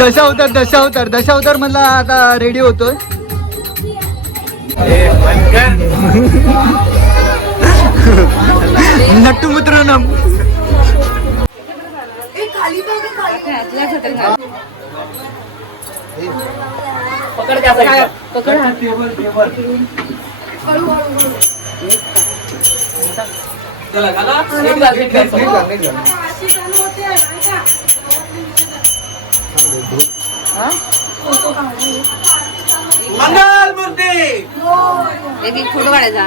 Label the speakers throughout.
Speaker 1: दशावतार दशावतार दशावतार मधला आता रेडी होतोय. नट्टू मुद्रणम
Speaker 2: मंगल मूर्ती!
Speaker 3: एक एक फोटो काढायचा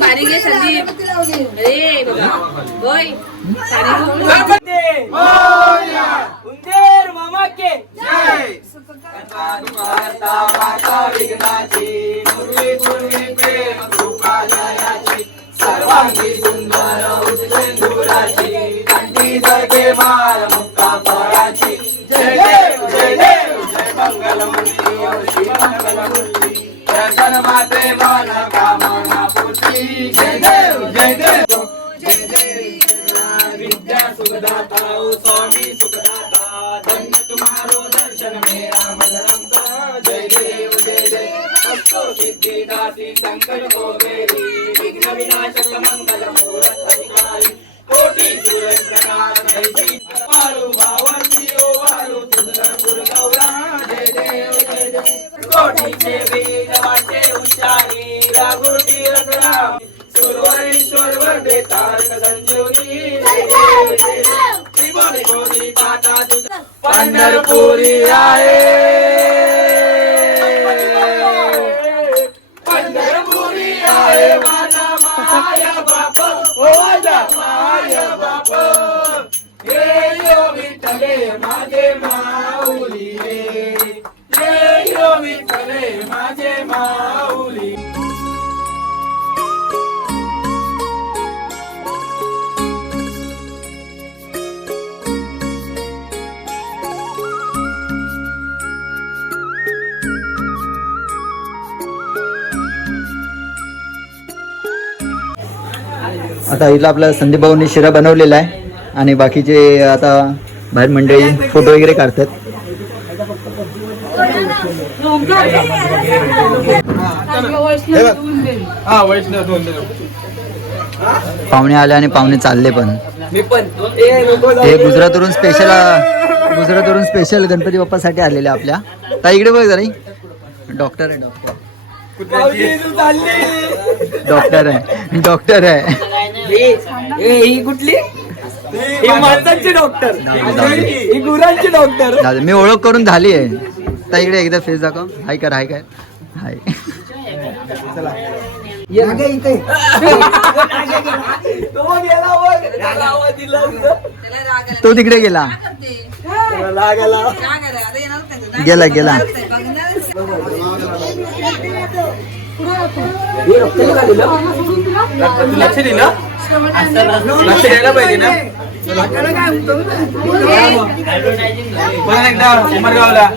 Speaker 3: बारीक आहे संदीप. बाबा होय.
Speaker 2: गणपती! उंदेर मामा के! जय. सुखदाता ओ स्वामी सुखदाता धन्य तुम्हारो दर्शन मेरा मन रंगा जय देव जय जय अस्तु सिद्धि दासी शंकर गोवेरी विघ्न विनाशक मंगल मूरत अधिकारी कोटि सूरज प्रकाश ऐसी वारु भावंती ओ वारु सुंदरपुर गौरा जय देव जय जय कोटि के वीर वाचे उच्चारी राघुर तीरथ పండర్ పూరి రాయే.
Speaker 1: आता इथला आपला संदीप भाऊनी शिरा बनवलेला आहे. आणि बाकीचे आता बाहेर मंडळी फोटो वगैरे काढतात. पाहुणे आले आणि पाहुणे चालले पण. हे गुजरातवरून स्पेशल गुजरातवरून स्पेशल गणपती बाप्पासाठी आलेले आपल्या. ताई इकडे बघ जरा. डॉक्टर आहे डॉक्टर. डॉक्टर आहे डॉक्टर आहे.
Speaker 2: ही कुठली? ही माणसांची डॉक्टर ही गुरांची डॉक्टर
Speaker 1: दादा मी ओळख करून झाली आहे. ताई इकडे एकदा फेस दाखव. हाय कर हाय काय हाय.
Speaker 2: तो
Speaker 1: तिकडे गेला. गेला गेला.
Speaker 2: लक्ष दिलं लक्ष द्यायला पाहिजे ना. एकदा उमरगावला.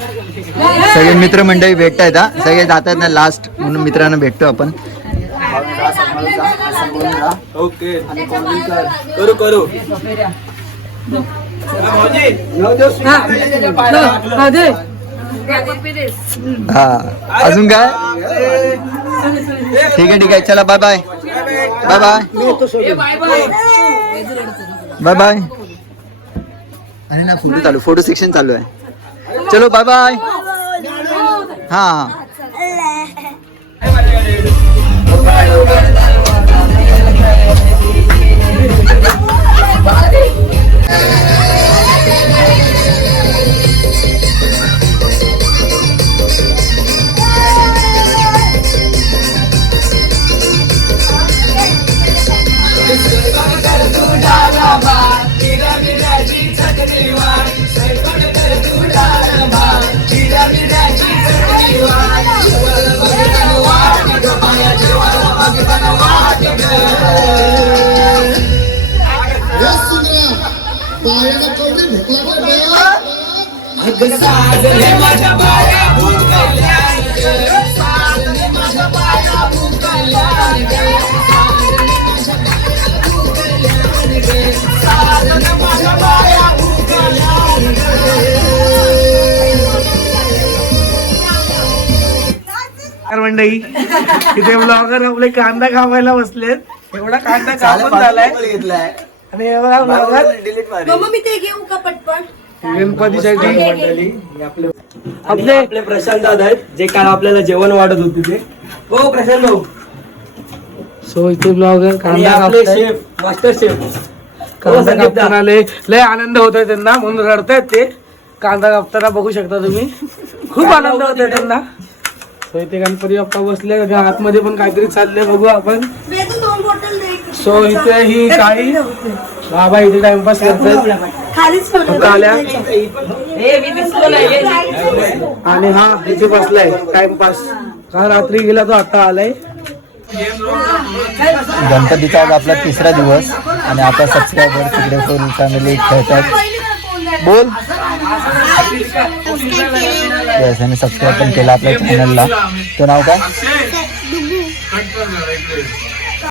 Speaker 1: सगळे मित्रमंडळी भेटत आहेत हा. सगळे जातात ना लास्ट म्हणून मित्रांना भेटतो आपण.
Speaker 2: ओके. करू करू. भाऊजी, नऊ दिवस
Speaker 1: हा. अजून काय? ठीक आहे ठीक आहे. चला bye bye bye bye. Bye bye. अरे ना फोटो चालू फोटो सेक्शन चालू आहे. चलो बाय बाय. हा.
Speaker 4: पायाला
Speaker 5: मंडई इथे ब्लॉगर आपले कांदा खावायला बसलेत. एवढा कांदा कापून झालाय.
Speaker 1: घेतलाय.
Speaker 5: आणि
Speaker 1: डिलीट
Speaker 3: मम्मा मी ते घेऊ का पटपट?
Speaker 5: गणपतीसाठी
Speaker 2: आपले
Speaker 5: आपले
Speaker 2: आपले प्रशांत दादा आहेत जे काल आपल्याला जेवण वाढत होते ते. हो प्रशांत भाऊ.
Speaker 5: सो इथे ब्लॉगर
Speaker 2: आणि
Speaker 5: कांदा
Speaker 2: आपले शेफ मास्टर शेफ
Speaker 5: कांदा कापताना आले. लय आनंद होतोय त्यांना म्हणून रडतायत ते. कांदा कापताना बघू शकता तुम्ही. खूप आनंद होतोय त्यांना. सो इथे गणपती बाप्पा बसले आतमध्ये पण काहीतरी चाललंय बघू आपण. सो इथे ही काही बाबा इथे टाइमपास करतात आल्या. आणि हा इथे बसलाय टाइमपास का रात्री गेला तो आता आलाय.
Speaker 1: गणपतीचा आज आपला तिसरा दिवस आणि आता सबस्क्रायबर तिकडे फुल फॅमिली खेळतात. बोल. येस आणि सबस्क्राईब पण केलं आपल्या चॅनलला तो नाव काय?